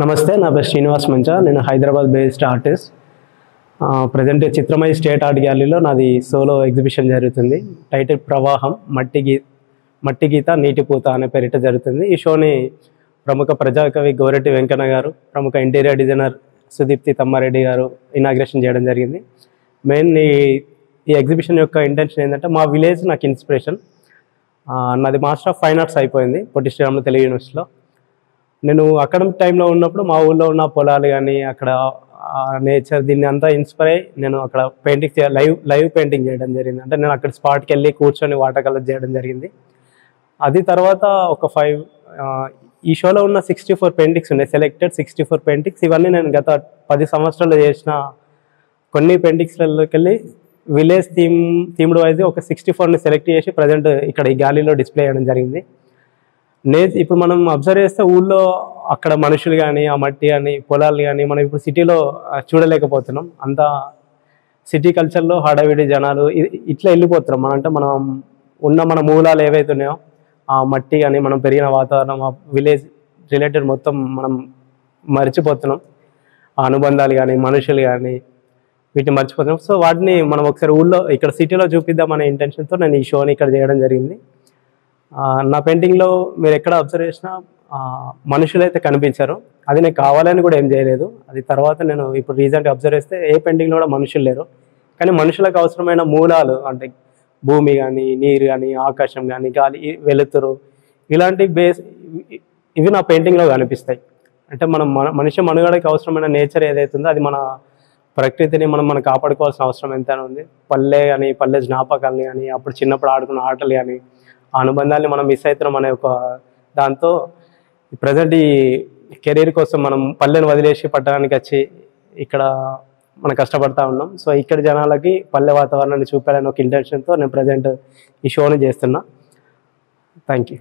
నమస్తే, నా పేరు శ్రీనివాస్ మంచా. నేను Hyderabad based artist. Present Chitramayee state art గ్యాలరీలో నాది సోలో ఎగ్జిబిషన్ జరుగుతుంది. టైటిల్ ప్రవాహం మట్టి గీత నీటి పూత అనే పేరిట జరుగుతుంది. ఈ షోని ప్రముఖ ప్రజాకవి గోరెట్టి వెంకన్న గారు, ప్రముఖ ఇంటీరియర్ డిజైనర్ సుదీప్తి తమ్మారెడ్డి గారు ఇనాగ్రేషన్ చేయడం జరిగింది. మెయిన్ ఈ ఎగ్జిబిషన్ యొక్క ఇంటెన్షన్ ఏంటంటే, మా విలేజ్ నాకు ఇన్స్పిరేషన్. నాది మాస్టర్ ఆఫ్ ఫైన్ ఆర్ట్స్ అయిపోయింది పొట్టి శ్రీరాములు తెలుగు యూనివర్సిటీలో. నేను అకాడమిక్ టైంలో ఉన్నప్పుడు మా ఊళ్ళో ఉన్న పొలాలు కానీ, అక్కడ నేచర్, దీన్ని అంతా ఇన్స్పైర్ అయ్యి నేను అక్కడ పెయింటింగ్ లైవ్ పెయింటింగ్ చేయడం జరిగింది. అంటే నేను అక్కడ స్పాట్కి వెళ్ళి కూర్చొని వాటర్ కలర్ చేయడం జరిగింది. అది తర్వాత ఒక ఈ షోలో ఉన్న 64 పెయింటింగ్స్ ఉన్నాయి, సెలెక్టెడ్ 64 పెయింటింగ్స్. ఇవన్నీ నేను గత 10 సంవత్సరాలు చేసిన కొన్ని పెయింటింగ్స్లలోకి వెళ్ళి విలేజ్ థీమ్డ్ వైజ్ ఒక 64ని సెలెక్ట్ చేసి ప్రజెంట్ ఇక్కడ ఈ గ్యాలరీలో డిస్ప్లే చేయడం జరిగింది. ఇప్పుడు మనం అబ్జర్వ్ చేస్తే ఊళ్ళో అక్కడ మనుషులు కానీ, ఆ మట్టి కానీ, పొలాలు కానీ మనం ఇప్పుడు సిటీలో చూడలేకపోతున్నాం. అంతా సిటీ కల్చర్లో హడావిడి జనాలు ఇట్లా వెళ్ళిపోతున్నాం. అంటే మన మూలాలు ఏవైతే ఉన్నాయో, ఆ మట్టి కానీ, మనం పెరిగిన వాతావరణం, ఆ విలేజ్ రిలేటెడ్ మొత్తం మనం మర్చిపోతున్నాం. ఆ అనుబంధాలు కానీ, మనుషులు కానీ, వీటిని మర్చిపోతున్నాం. సో వాటిని మనం ఒకసారి ఇక్కడ సిటీలో చూపిద్దామనే ఇంటెన్షన్తో నేను ఈ షోని ఇక్కడ చేయడం జరిగింది. నా పెయింటింగ్లో మీరు ఎక్కడ అబ్జర్వ్ చేసినా మనుషులైతే కనిపించారు. అది నేను కావాలని కూడా ఏం చేయలేదు. అది తర్వాత నేను ఇప్పుడు రీసెంట్గా అబ్జర్వ్ చేస్తే ఏ పెయింటింగ్లో కూడా మనుషులు లేరు. కానీ మనుషులకు అవసరమైన మూలాలు, అంటే భూమి కానీ, నీరు కానీ, ఆకాశం కానీ, గాలి, వెలుతురు, ఇలాంటి ఇవి నా పెయింటింగ్లో కనిపిస్తాయి. అంటే మనిషి మనుగడకి అవసరమైన నేచర్ ఏదైతే ఉందో, అది మన ప్రకృతిని మనం కాపాడుకోవాల్సిన అవసరం ఎంతైనా ఉంది. పల్లె జ్ఞాపకాలని కానీ, అప్పుడు చిన్నప్పుడు ఆడుకున్న ఆటలు కానీ, ఆ అనుబంధాన్ని మనం మిస్ అవుతున్నాం అనే ఒక దాంతో ప్రజెంట్ ఈ కెరీర్ కోసం మనం పల్లెను వదిలేసి పట్టణానికి వచ్చి ఇక్కడ మనం కష్టపడతా ఉన్నాం. సో ఇక్కడ జనాలకి పల్లె వాతావరణాన్ని చూపాలని ఒక ఇంటెన్షన్తో నేను ప్రజెంట్ ఈ షోని చేస్తున్నా. Thank you.